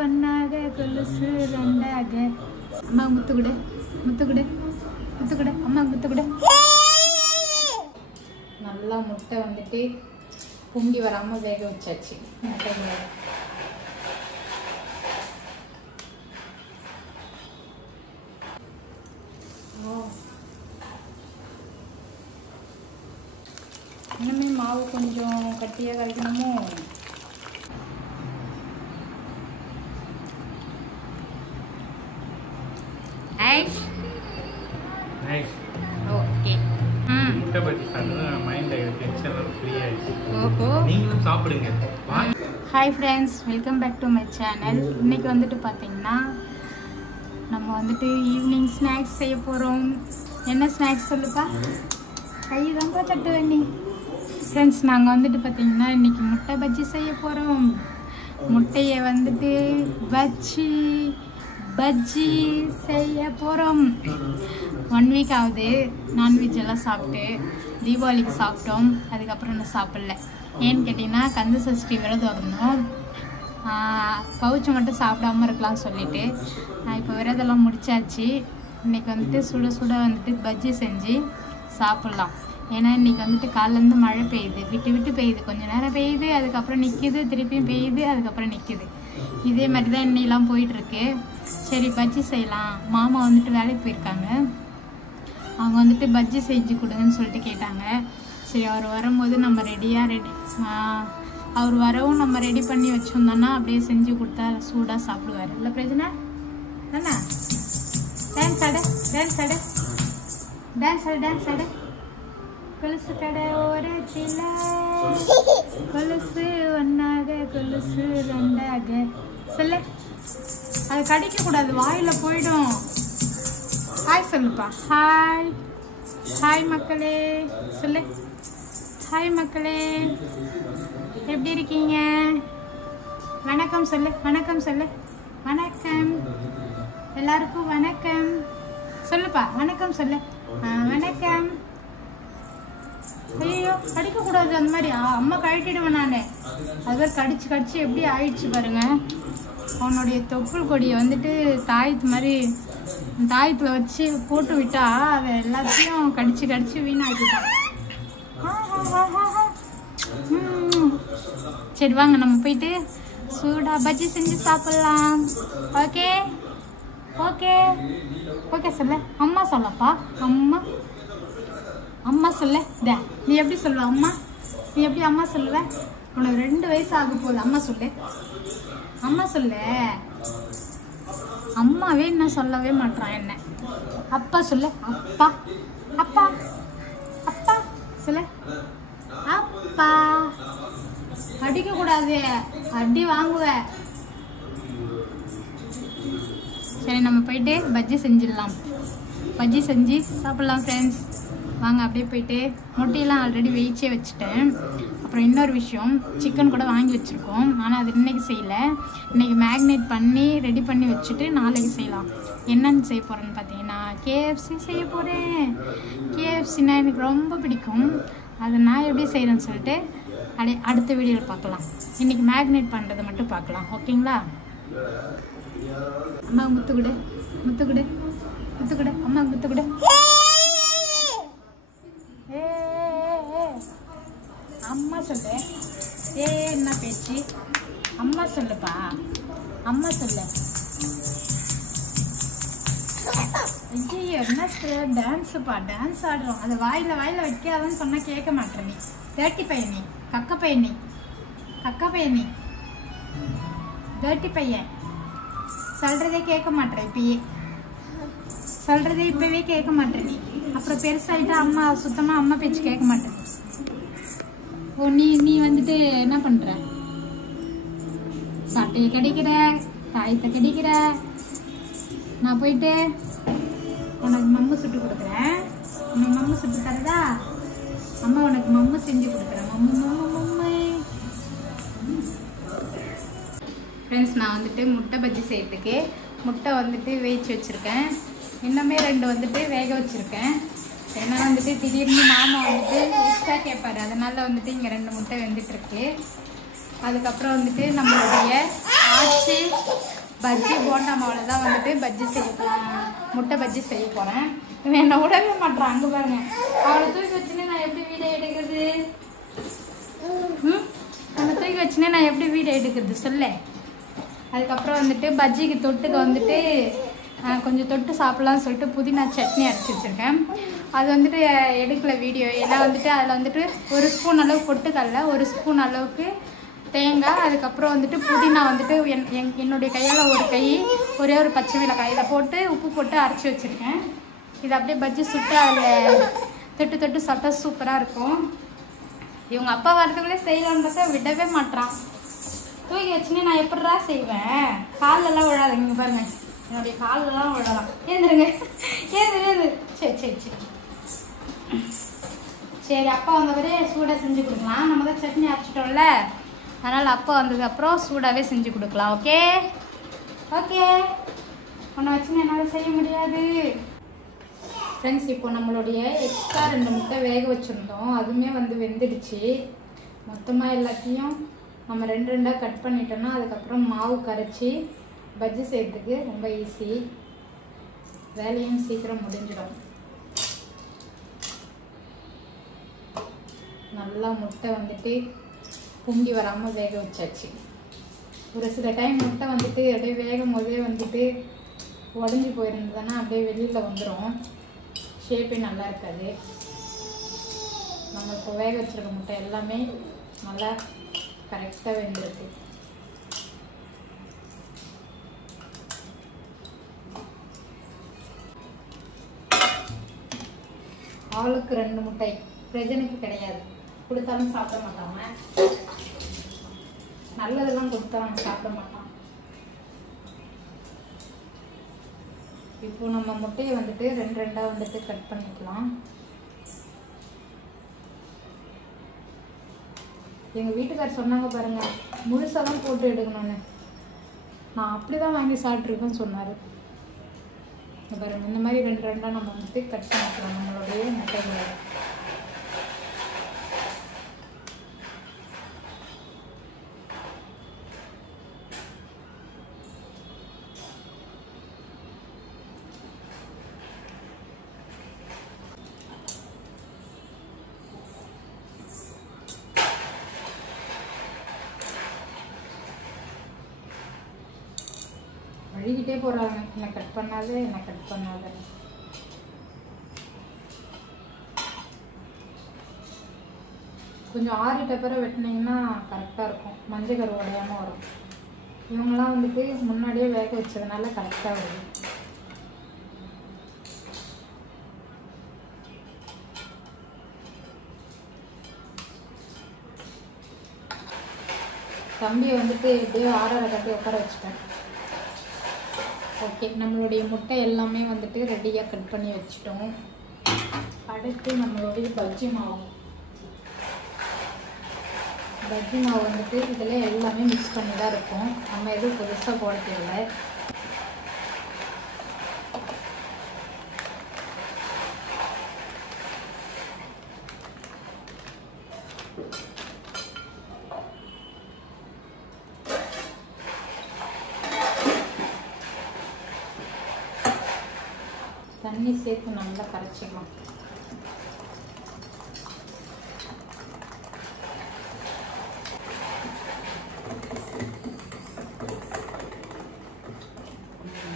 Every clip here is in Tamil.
பொன்னாக கொலுசு ரெண்டாக அம்மா முத்துக்குடு முத்துக்குடு முத்துக்குடு அம்மா முத்துக்குடு. நல்லா முட்டை வந்துட்டு பொங்கி வராமல் வேக வச்சாச்சு. முட்டை இன்னுமே மாவு கொஞ்சம் கட்டியாக கரைக்கணுமோ? Hi friends, welcome back to my channel. இன்னைக்கு வந்துட்டு பார்த்தீங்கன்னா நம்ம வந்துட்டு ஈவினிங் ஸ்நாக்ஸ் செய்ய போகிறோம். என்ன ஸ்நாக்ஸ் சொல்லுப்பா? கை தான்ப்பா தட்டு வேண்டி. ஃப்ரெண்ட்ஸ், நாங்கள் வந்துட்டு பார்த்தீங்கன்னா இன்றைக்கி முட்டை பஜ்ஜி செய்ய போகிறோம். முட்டையை வந்துட்டு பஜ்ஜி செய்ய போகிறோம். 1 வீக் ஆகுது நான்வெஜ் எல்லாம் சாப்பிட்டு. தீபாவளிக்கு சாப்பிட்டோம், அதுக்கப்புறம் இன்னும் சாப்பிடல. ஏன்னு கேட்டிங்கன்னா கந்த சஷ்டி விரதம் இருந்தோம். கவுச்சு மட்டும் சாப்பிடாமல் இருக்கலாம்னு சொல்லிட்டு இப்போ விரதெல்லாம் முடிச்சாச்சு. இன்றைக்கி வந்துட்டு சுட சுட வந்துட்டு பஜ்ஜி செஞ்சு சாப்பிட்லாம். ஏன்னா இன்றைக்கி வந்துட்டு காலையிலேருந்து மழை பெய்யுது, விட்டு விட்டு பெய்யுது. கொஞ்சம் நேரம் பெய்யுது, அதுக்கப்புறம் நிற்கிது, திருப்பியும் பெய்யுது, அதுக்கப்புறம் நிற்கிது. இதே மாதிரி தான் இன்னையெல்லாம் போயிட்டுருக்கு. சரி, பஜ்ஜி செய்யலாம். மாமா வந்துட்டு வேலைக்கு போயிருக்காங்க. அவங்க வந்துட்டு பஜ்ஜி செஞ்சு கொடுங்கன்னு சொல்லிட்டு கேட்டாங்க. சரி, அவர் வரும்போது நம்ம அவர் வரவும் நம்ம ரெடி பண்ணி வச்சோம்னா அப்படியே செஞ்சு கொடுத்தா சூடாக சாப்பிடுவார். இல்லை பிரச்சனை தானே? டான்ஸ் ஆட டான்ஸ் ஆட டான்ஸ் ஆட டான்ஸ் ஆட. கொலுசு கடை ஓரத்தில் கொலுசு ஒன்னாக கொலுசு ரெண்டாக சொல்லு. அது கடிக்க கூடாது, வாயில போயிடும். ஹாய் சொல்லுப்பா. ஹாய் ஹாய் மக்களே சொல்லு. ஹாய் மக்களே, எப்படி இருக்கீங்க? வணக்கம் சொல்லு. வணக்கம் சொல்லு. வணக்கம் எல்லாருக்கும் வணக்கம் சொல்லுப்பா. வணக்கம் சொல்லு. வணக்கம். ஐயோ, கடிக்க கூடாது அந்த மாதிரி. அம்மா கழட்டிடுவேன் நான். அது கடிச்சு கடிச்சு எப்படி ஆயிடுச்சு பாருங்க. அவனுடைய தொப்புள் கொடியை வந்துட்டு தாயத்து மாதிரி தாயத்தில் வச்சு போட்டு விட்டா அதை எல்லாத்தையும் கடிச்சு கடிச்சு வீணாக்கிட்டான். சரி வாங்க, நம்ம போயிட்டு சூடா பஜ்ஜி செஞ்சு சாப்பிடலாம். ஓகே ஓகே ஓகே சொல்ல. அம்மா சொல்லப்பா. அம்மா அம்மா சொல்ல. நீ எப்படி சொல்லுவ அம்மா? நீ எப்படி அம்மா சொல்லுவ? உனக்கு 2 வயசு ஆக போகுது. அம்மா சொல்லு. அம்மா சொல்லு. அம்மாவே என்ன சொல்லவே மாட்டான். என்ன அப்பா சொல்லு. அப்பா அப்பா அப்பா சொல்லு. அப்பா. அடிக்க கூடாது, அடி வாங்குவ. சரி, நம்ம போயிட்டு பஜ்ஜி செஞ்சிடலாம். பஜ்ஜி செஞ்சு சாப்பிடலாம் ஃப்ரெண்ட்ஸ். வாங்க அப்படியே போயிட்டு. முட்டையெல்லாம் ஆல்ரெடி வேயிச்சே வச்சுட்டேன். அப்புறம் இன்னொரு விஷயம், சிக்கன் கூட வாங்கி வச்சுருக்கோம். ஆனால் அது இன்றைக்கி செய்யலை. இன்றைக்கி மேக்னேட் பண்ணி ரெடி பண்ணி வச்சுட்டு நாளைக்கு செய்யலாம். என்னென்னு செய்ய போகிறேன்னு பார்த்தீங்கன்னா KFC செய்ய போகிறேன். KFCனா எனக்கு ரொம்ப பிடிக்கும். அதை நான் எப்படி செய்கிறேன்னு சொல்லிட்டு அப்படியே அடுத்த வீடியோவில் பார்க்கலாம். இன்றைக்கி மேக்னேட் பண்ணுறதை மட்டும் பார்க்கலாம். ஓகேங்களா? அம்மா முத்துக்குடு முத்துக்குடு முத்துக்குடு அம்மா முத்துக்குடு. அம்மா சொல்லு. என்ன பேச்சு? அம்மா சொல்லுப்பா. அம்மா சொல்லு. ஐயோ, என்ன டான்ஸுப்பா? டான்ஸ் ஆடுறோம். அதை வாயில வைக்காதன்னு சொன்னா கேட்க மாட்டேன். நீ தேர்ட்டி பையன், நீ கக்க பையன், நீ கக்க பையன், நீ தேர்ட்டி பையன். சொல்றதே கேட்க மாட்டேன். இப்பயே சொல்றதே இப்பவே கேட்க மாட்டேன். நீ அப்புறம் பெருசாயிட்டா அம்மா சுத்தமா அம்மா பேச்சு கேட்க மாட்டேன். ஓ, நீ வந்துட்டு என்ன பண்ற? சட்டையை கடிக்கிற, தாயத்தை கடிக்கிற. நான் போயிட்டு உனக்கு மம்மு சுட்டு கொடுக்குறேன். உனக்கு மம்மு சுட்டு தரதா? அம்மா உனக்கு மம்மு செஞ்சு கொடுக்குறேன். மம்மு மம்மு மம்மு. ஃப்ரெண்ட்ஸ், நான் வந்துட்டு முட்டை பஜ்ஜி செய்யறதுக்கு முட்டை வந்துட்டு வேவிச்சு வச்சுருக்கேன். இன்னுமே 2 வந்துட்டு வேக வச்சுருக்கேன். ஏன்னா வந்துட்டு திடீர்னு மாமா வந்துட்டு எக்ஸ்ட்ரா கேட்பாரு. அதனால வந்துட்டு இங்கே 2 முட்டை வெந்துட்டுருக்கு. அதுக்கப்புறம் வந்துட்டு நம்மளுடைய ஆச்சு பஜ்ஜி போண்டா மாவில் தான் வந்துட்டு பஜ்ஜி செய்ய முட்டை பஜ்ஜி செய்ய போகிறேன். இவன் என்னை விடவே மாட்டான். அங்கே பாருங்க, அவளை தூக்கி வச்சுன்னு நான் எப்படி வீடியோ எடுக்கிறது? அவளை தூக்கி வச்சுன்னு நான் எப்படி வீடியோ எடுக்கிறது சொல்ல. அதுக்கப்புறம் வந்துட்டு பஜ்ஜிக்கு தொட்டுக்க வந்துட்டு கொஞ்சம் தொட்டு சாப்பிட்லான்னு சொல்லிட்டு புதினா சட்னி அரைச்சி வச்சுருக்கேன். அது வந்துட்டு எடுக்கல வீடியோ. ஏன்னா வந்துட்டு அதில் வந்துட்டு 1 ஸ்பூன் அளவு பொட்டுக்கடலை, 1 ஸ்பூன் அளவுக்கு தேங்காய், அதுக்கப்புறம் வந்துட்டு புதினா வந்துட்டு என்னுடைய கையால் ஒரு கை, ஒரே ஒரு பச்சை மிளகாய் இதை போட்டு உப்பு போட்டு அரைச்சி வச்சுருக்கேன். இது அப்படியே பஜ்ஜி சுட்டு அதில் தொட்டு தொட்டு சாப்பிட்டா சூப்பராக இருக்கும். இவங்க அப்பா வரதுக்குள்ளே செய்யலான்னு பார்த்தா விடவே மாட்டான். தூக்கி வச்சுன்னு நான் எப்படிடா செய்வேன்? காலெல்லாம் விழாதுங்க பாருங்க, என்னுடைய காலெல்லாம் விழலாம். ஏந்துருங்க, ஏது. சரி சரி, அப்பா வந்தவரே சூடாக செஞ்சு கொடுக்கலாம். நம்ம தான் சட்னி அரைச்சிட்டோம்ல, அதனால் அப்பா வந்ததுக்கப்புறம் சூடாகவே செஞ்சு கொடுக்கலாம். ஓகே ஒன்றை வச்சுன்னு என்னால் செய்ய முடியாது. ஃப்ரெண்ட்ஸ், இப்போ நம்மளுடைய எக்ஸ்ட்ரா 2 முட்டை வேக வச்சுருந்தோம். அதுவுமே வந்து வெந்துடுச்சு. மொத்தமாக எல்லாத்தையும் நம்ம 2 கட் பண்ணிட்டோம்னா அதுக்கப்புறம் மாவு கரைச்சி பஜ்ஜி செய்கிறதுக்கு ரொம்ப ஈஸி. வேலையும் சீக்கிரம் முடிஞ்சிடும். நல்லா முட்டை வந்துட்டு பொங்கி வராமல் வேக வச்சாச்சு. ஒரு சில டைம் முட்டை வந்துட்டு அப்படியே வேகும் போதே வந்துட்டு உடஞ்சி போயிருந்ததுன்னா அப்படியே வெளியில் வந்துடும், ஷேப்பே நல்லா இருக்காது. நம்ம இப்போ வேக வச்சுருக்க முட்டை எல்லாமே நல்லா கரெக்டாக வெந்திருக்கு. ஆளுக்கு 2 முட்டை. பிரஜனுக்கு கிடையாது, கொடுத்தாலும் சாப்பிட மாட்டாங்க. நல்லதெல்லாம் கொடுத்தா நம்ம சாப்பிட மாட்டான். இப்போ நம்ம முட்டையை வந்துட்டு 2 வந்துட்டு கட் பண்ணிக்கலாம். எங்கள் வீட்டுக்கார் சொன்னாங்க பாருங்க, முழுசாக தான் போட்டு எடுக்கணும்னு. நான் அப்படி தான் வாங்கி சாப்பிட்ருக்கேன்னு சொன்னார். பாருங்க, இந்த மாதிரி 2 நம்ம வந்துட்டு கட் பண்ணிக்கலாம் நம்மளுடைய முட்டைகளை. வழிகிட்டே போகிறாங்க, என்னை கட் பண்ணாத. கொஞ்சம் ஆறிட்டப்பறம் வெட்டினீங்கன்னா கரெக்டாக இருக்கும், மஞ்சள் கரு உடையாமல் வரும். இவங்கெல்லாம் வந்துட்டு முன்னாடியே வேக வச்சதுனால கரெக்டாக வருது. தம்பியை வந்துட்டு எப்படியோ ஆறரை கட்டி உட்கார வச்சுட்டேன். ஓகே, நம்மளுடைய முட்டை எல்லாமே வந்துட்டு ரெடியாக கட் பண்ணி வச்சுட்டோம். அடுத்து நம்மளுடைய பஜ்ஜி மாவு வந்துட்டு இதில் எல்லாமே மிக்ஸ் பண்ணி தான் இருக்கும். நம்ம எதுவும் புதுசாக போட தேவை. தண்ணி சேர்த்து நல்லா கரைச்சிக்கலாம்.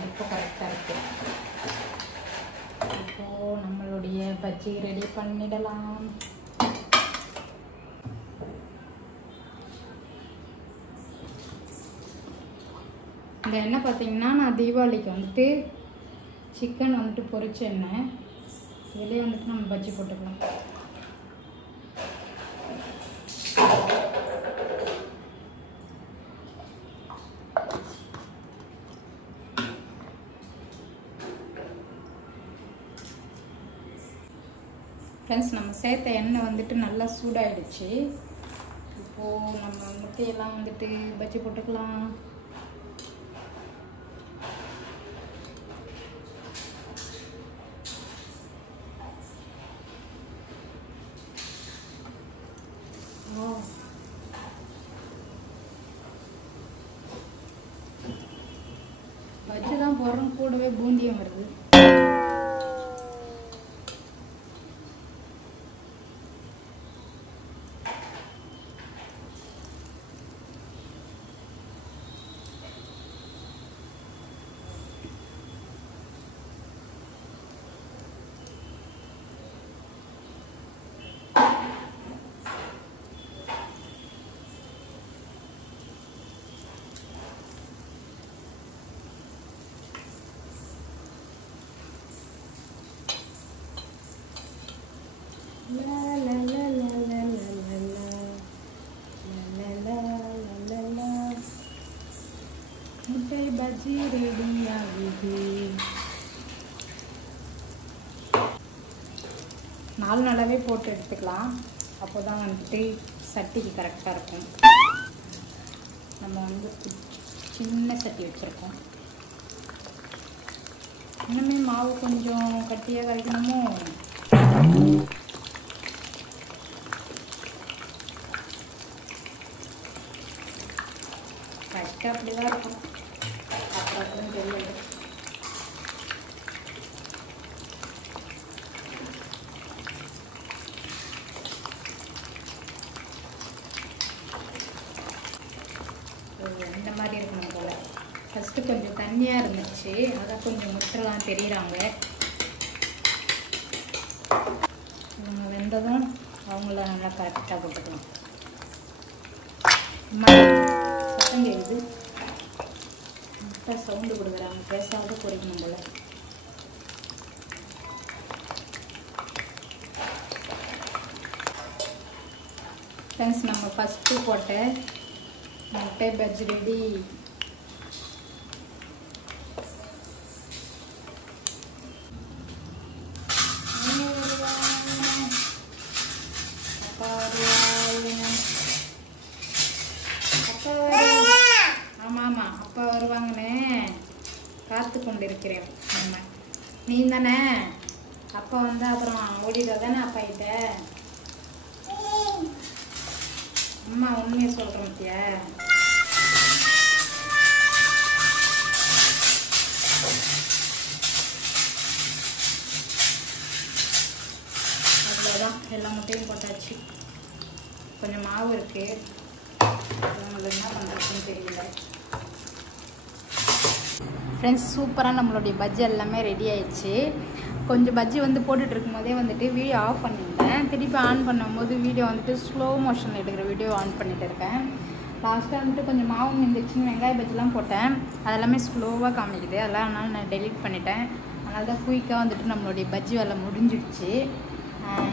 இப்போ கரெக்டாக இருக்கு. இப்போ நம்மளுடைய பஜ்ஜி ரெடி பண்ணிடலாம். இந்த எண்ணெய் பார்த்தீங்கன்னா நான் தீபாவளிக்கு வந்துட்டு சிக்கன் வந்துட்டு பொரிச்ச எண்ணெய். இதிலே வந்துட்டு நம்ம பஜ்ஜி போட்டுக்கலாம். ஃப்ரெண்ட்ஸ், நம்ம சேர்த்த எண்ணெய் வந்துட்டு நல்லா சூடாயிடுச்சு. இப்போது நம்ம முட்டையெல்லாம் வந்துட்டு பஜ்ஜி போட்டுக்கலாம். பஜ்ஜி தான் போடுறோம், கூடவே பூந்தியும் வருது. முட்டை பஜ்ஜி ரெடி ஆகுது. 4 நாளாவே போட்டு எடுத்துக்கலாம். அப்போ தான் வந்துட்டு சட்டிக்கு கரெக்டாக இருக்கும். நம்ம வந்து சின்ன சட்டி வச்சுருக்கோம். இன்னுமே மாவு கொஞ்சம் கட்டியாக கரைக்கணுமோ? கரெக்டாக அப்படி தான் இருக்கும். அப்புறம் தெரியல. இந்த மாதிரி இருக்கணும் போல. ஃபஸ்ட்டு கொஞ்சம் தண்ணியாக இருந்துச்சு, அதான் கொஞ்சம் முட்டெல்லாம் தெரியுறாங்க. இவங்க வெந்ததும் அவங்கள நல்லா கரெக்டாக போட்டுக்கலாம். சத்தம் கேட்குது, முட்டை சவுண்டு கொடுக்குறாங்க, பேசாத பொறிக்கணும் போல. ஃப்ரெண்ட்ஸ், நம்ம ஃபஸ்ட்டு போட்ட முட்டை பஜ்ஜி ரெடி. ஆமாம் ஆமாம், அப்பா வருவாங்கன்னு காத்து கொண்டு இருக்கிறேன். ஆமாம், நீ தானே அப்பா வந்து அப்புறம் ஓடிடுவா தானே அப்பா கிட்ட. அம்மா உண்மையை சொல்கிறேன் மத்தியா. அவ்வளோதான், எல்லா முட்டையும் போட்டாச்சு. கொஞ்சம் மாவு இருக்குது, உங்களுக்கு என்ன பண்ணுறதுன்னு தெரியல. ஃப்ரெண்ட்ஸ், சூப்பராக நம்மளுடைய பஜ்ஜி எல்லாமே ரெடி ஆயிடுச்சு. கொஞ்சம் பஜ்ஜி வந்து போட்டுட்டு இருக்கும்போதே வந்துட்டு வீடியோ ஆஃப் பண்ணியிருந்தேன். திருப்பி ஆன் பண்ணும்போது வீடியோ வந்துட்டு ஸ்லோ மோஷனில் எடுக்கிற வீடியோ ஆன் பண்ணிட்டு இருக்கேன். லாஸ்ட்டாக வந்துட்டு கொஞ்சம் மாவு மிந்துச்சுன்னு வெங்காய பஜ்ஜிலாம் போட்டேன், அதெல்லாமே ஸ்லோவாக காமிக்குது. அதெல்லாம் அதனால் நான் டெலிட் பண்ணிட்டேன். அதனால தான் குயிக்காக வந்துட்டு நம்மளுடைய பஜ்ஜி வேலை முடிஞ்சிடுச்சு.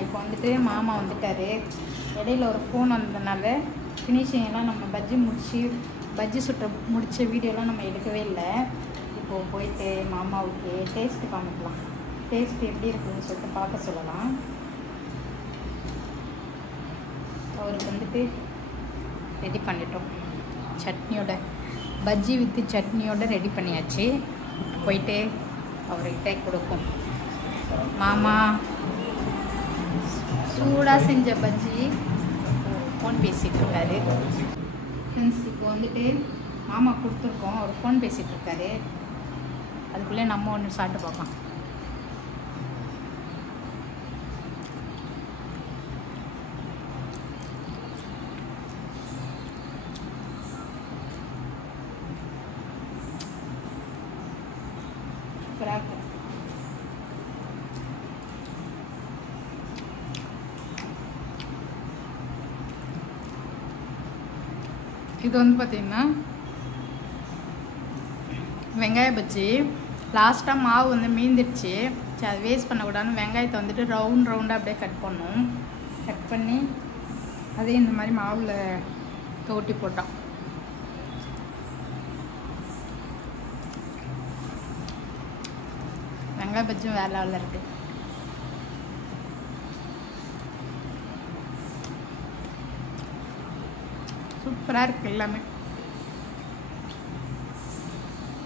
இப்போ வந்துட்டு மாமா வந்துட்டார். இடையில ஒரு ஃபோன் வந்ததுனால ஃபினிஷிங்கெல்லாம் நம்ம பஜ்ஜி சுட்ட முடித்த வீடியோலாம் நம்ம எடுக்கவே இல்லை. இப்போது போயிட்டு மாமாவுக்கு டேஸ்ட்டு காமிக்கலாம். டேஸ்ட் எப்படி இருக்குதுன்னு சொல்லிட்டு பார்க்க சொல்லலாம். அவருக்கு வந்துட்டு ரெடி பண்ணிட்டோம். சட்னியோட பஜ்ஜி வித்து சட்னியோட ரெடி பண்ணியாச்சு. போயிட்டு அவர்கிட்ட கொடுக்கும். மாமா சூடாக செஞ்ச பஜ்ஜி ஃபோன் பேசிகிட்டு இருக்காரு. ஃப்ரெண்ட்ஸ், இப்போ வந்துட்டு மாமா கொடுத்துருக்கோம், அவர் ஃபோன் பேசிகிட்டு இருக்காரு. அதுக்குள்ளே நம்ம ஒன்று சாப்பிட்டு பார்க்கலாம். சூப்பராக இருக்கும். இது வந்து பார்த்திங்கன்னா வெங்காய பஜ்ஜி. லாஸ்ட்டாக மாவு வந்து மீந்துடுச்சு, சரி அதை வேஸ்ட் பண்ணக்கூடாதுன்னு வெங்காயத்தை வந்துட்டு ரவுண்டாக அப்படியே கட் பண்ணோம். கட் பண்ணி அதே இந்த மாதிரி மாவில் தோட்டி போட்டோம். வெங்காய பஜ்ஜியும் வேறு லெவலில் இருக்குது. சூப்பராக இருக்குது எல்லாமே.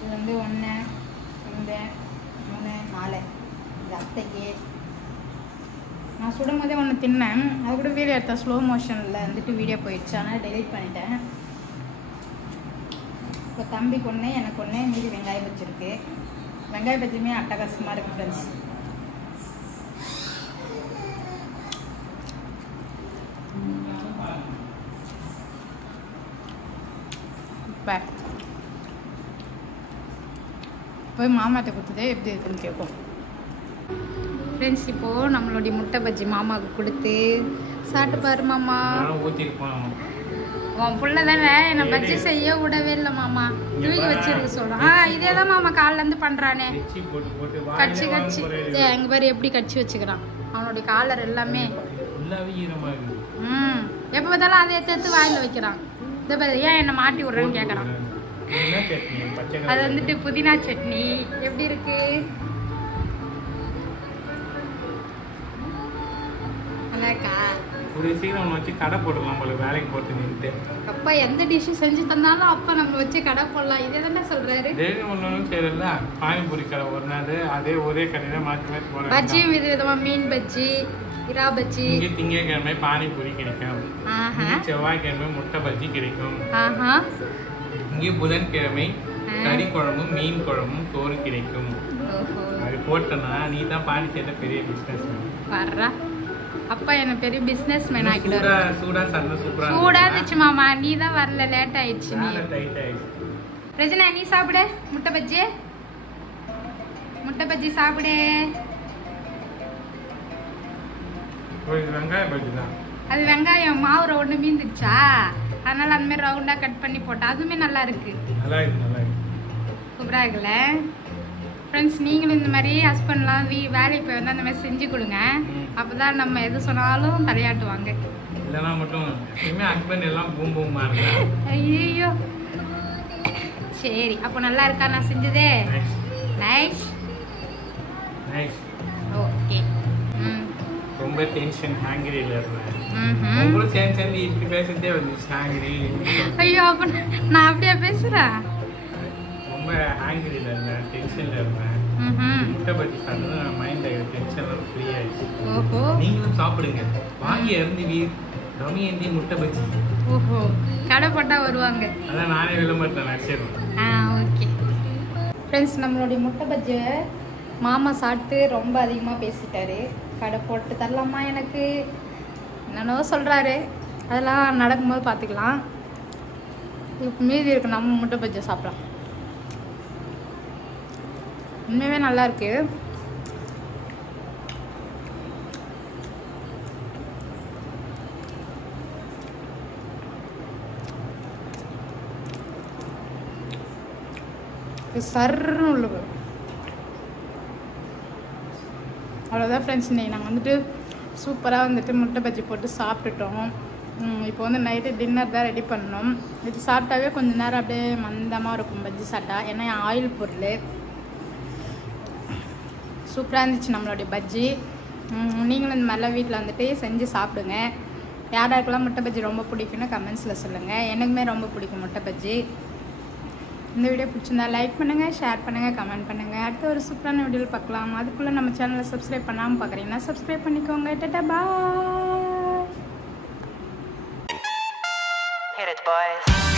இது வந்து 1 2 3 4 இது அத்தைக்கு. நான் சுடும் போதே ஒன்று தின்னேன், அது கூட வீடியோ எடுத்தேன். ஸ்லோ மோஷனில் வந்துட்டு வீடியோ போயிடுச்சு, ஆனால் டெலிட் பண்ணிட்டேன். இப்போ தம்பிக்கு 1 எனக்கு 1 மீதி வெங்காய பஜ்ஜி. வச்சுருக்கு. வெங்காய பஜ்ஜியுமே அட்டகாசமாக இருக்குது ஃப்ரெண்ட்ஸ். போய் மாமாட்ட கொடுத்ததே எப்படி இருக்குன்னு கேட்போம் ஃப்ரெண்ட்ஸ். இப்போது நம்மளுடைய முட்டை பஜ்ஜி மாமாவுக்கு கொடுத்து சாப்பிட்டு பாரு மாமா. உன் புள்ள தானே என்னை பஜ்ஜி செய்ய விடவே இல்லை மாமா, தூக்கி வச்சிருக்க சொல்கிறான். இதே தான் மாமா காலிலேருந்து பண்ணுறானே, கட்சி கட்சி எங்கள் பேர் எப்படி கட்சி வச்சுக்கிறான். அவனுடைய காலர் எல்லாமே எப்போ பார்த்தாலும் அதை எடுத்து வாயில் வைக்கிறான். இதை பார்த்து ஏன் என்னை மாட்டி விட்றேன்னு கேட்குறான். அது வந்துட்டு புதினா சட்னி எப்படி இருக்கு? நல்லாக்கா? கடை போடலாம் போல, வேலைக்கு போட்டு நின்றுட்டு அப்பா எந்த டிஷ் செஞ்சு தந்தாலும் அப்பா நம்ம வச்சு கடை போடலாம். இதே தானே சொல்றாரு. சரியில்ல, பானிபூரி கடை ஒரு நாள் அதே ஒரே கடையில மாற்றி மாற்றி போடுறோம். பஜ்ஜியும் வித விதமா, மீன் பஜ்ஜி, இறா பஜ்ஜி. இங்கே திங்கக்கிழமை பானிபூரி கிடைக்கும், செவ்வாய்க்கிழமை முட்டை பஜ்ஜி கிடைக்கும், இங்கே புதன்கிழமை கறி குழம்பும் மீன் குழம்பும் சோறு கிடைக்கும். அது போட்டனா நீ தான் பாண்டிச்சேரியில பெரிய பிசினஸ் வர்றா. அப்பா என்ன பெரிய பிசினஸ் மேன் ஆக்கிடுவாரு. சூடா சண்டை சூப்பரா இருந்துச்சு மாமா, நீ தான் வரல, லேட் ஆயிடுச்சு. ரஜினா நீ சாப்பிடு முட்டை பஜ்ஜி, முட்டை பஜ்ஜி சாப்பிடு. வெங்காய பஜ்ஜி தான் அது. வெங்காயம் மாவு ஒன்று மீந்துடுச்சா, அதனால அந்த மாதிரி ரவுண்டா கட் பண்ணி போட்டா அதுவுமே நல்லா இருக்கு. சூப்பரா இருக்குல்ல ஃப்ரெண்ட்ஸ். நீங்களும் இந்த மாதிரி ஹஸ்பண்ட்லாம் வேலைக்கு போய் வந்து அந்த மாதிரி செஞ்சு கொடுங்க. அப்பதான் நம்ம எது சொன்னாலும் தலையாட்டுவாங்க. ஐயோ சரி, அப்போ நல்லா இருக்கா நான் செஞ்சதே? நைஸ். ஓகே. ரொம்ப டென்ஷன் ஹேங்கரில இருந்தேன். உங்களுக்கு சேர்ந்து இப்படி பேசுறதே வந்துச்சு ஹேங்கரி. ஐயோ அப்ப நான் அப்படியே பேசுறேன். ரொம்ப ஹேங்கரில இருந்தேன், டென்ஷன்ல இருந்தேன். முட்டை பஜ்ஜி சாப்பிட்டு மைண்ட்ல டென்ஷன்லாம் ஃப்ரீ ஆயிடுச்சு. ஓஹோ, நீங்களும் சாப்பிடுங்க. வாங்கி இறந்தி ரமியந்தி முட்டை பஜ்ஜி. ஓஹோ, கடை போட்டா வருவாங்க. அதான் நானே விளம்பரத்தை நடிச்சிடுறேன். ஓகே ஃப்ரெண்ட்ஸ், நம்மளுடைய முட்டை பஜ்ஜியை மாமா சாப்பிட்டு ரொம்ப அதிகமாக பேசிட்டாரு. கடை போட்டு தரலாமா எனக்கு என்னென்னோ சொல்கிறாரு. அதெல்லாம் நடக்கும்போது பார்த்துக்கலாம். இப்போ மீதி இருக்கு, நம்ம முட்டை பஜ்ஜி சாப்பிடலாம். உண்மையாகவே நல்லா இருக்கு. சர்ன்னு உள்ளது. அவ்வளோதான் ஃப்ரெண்ட்ஸ், இன்னைக்கு நாங்கள் வந்துட்டு சூப்பராக வந்துட்டு முட்டை பஜ்ஜி போட்டு சாப்பிட்டுட்டோம். இப்போ வந்து நைட்டு டின்னர் தான் ரெடி பண்ணோம். இது சாப்பிட்டாவே கொஞ்சம் நேரம் அப்படியே மந்தமாக இருக்கும் பஜ்ஜி சாப்பிட்டா, ஏன்னா ஆயில் பொருள். சூப்பராக இருந்துச்சு நம்மளுடைய பஜ்ஜி. நீங்களும் இந்த மாதிரிலாம் வீட்டில் வந்துட்டு செஞ்சு சாப்பிடுங்க. யாராருக்கெல்லாம் முட்டை பஜ்ஜி ரொம்ப பிடிக்குன்னு கமெண்ட்ஸில் சொல்லுங்கள். எனக்குமே ரொம்ப பிடிக்கும் முட்டை பஜ்ஜி. இந்த வீடியோ பிடிச்சிருந்தா லைக் பண்ணுங்கள், ஷேர் பண்ணுங்கள், கமெண்ட் பண்ணுங்கள். அடுத்த ஒரு சூப்பரான வீடியோவில் பார்க்கலாம். அதுக்குள்ளே நம்ம சேனலை சப்ஸ்கிரைப் பண்ணாமல் பார்க்குறீங்கன்னா சப்ஸ்கிரைப் பண்ணிக்கோங்க. டாடா பாய். Hit it boys.